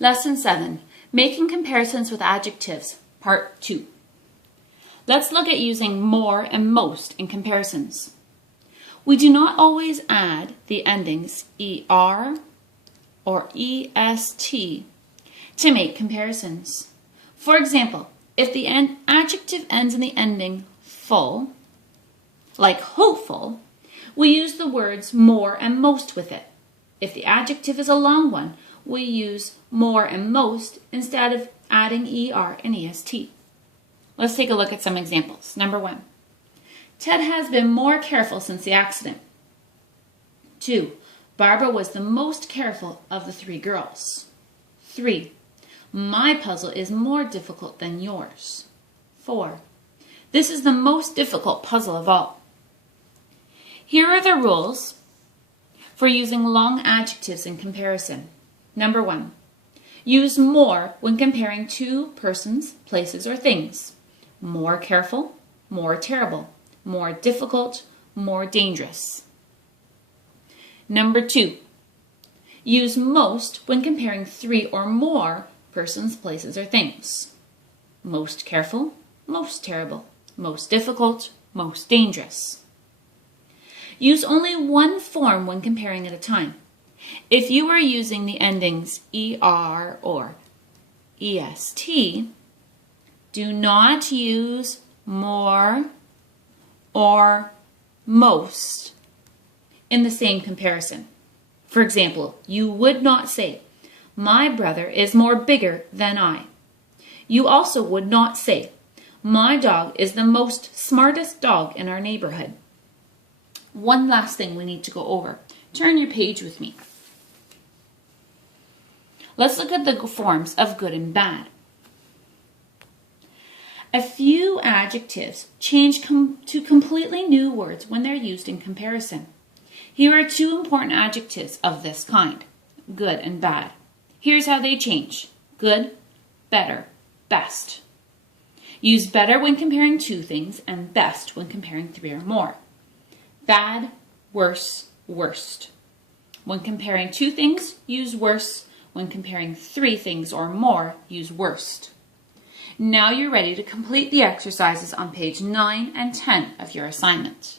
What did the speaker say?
Lesson 7, Making Comparisons with Adjectives, Part 2. Let's look at using more and most in comparisons. We do not always add the endings ER or EST to make comparisons. For example, if the adjective ends in the ending full, like hopeful, we use the words more and most with it. If the adjective is a long one, we use more and most instead of adding ER and EST. Let's take a look at some examples. Number 1, Ted has been more careful since the accident. 2, Barbara was the most careful of the 3 girls. 3, my puzzle is more difficult than yours. 4, this is the most difficult puzzle of all. Here are the rules for using long adjectives in comparison. Number 1, use more when comparing 2 persons, places, or things. More careful, more terrible, more difficult, more dangerous. Number 2, use most when comparing 3 or more persons, places, or things. Most careful, most terrible, most difficult, most dangerous. Use only one form when comparing at a time. If you are using the endings ER or EST, do not use more or most in the same comparison. For example, you would not say, my brother is more bigger than I. You also would not say, my dog is the most smartest dog in our neighborhood. One last thing we need to go over. Turn your page with me. Let's look at the forms of good and bad. A few adjectives change to completely new words when they're used in comparison. Here are 2 important adjectives of this kind, good and bad. Here's how they change. Good, better, best. Use better when comparing 2 things and best when comparing 3 or more. Bad, worse, worst. When comparing 2 things, use worse. When comparing 3 things or more, use worst. Now you're ready to complete the exercises on page 9 and 10 of your assignment.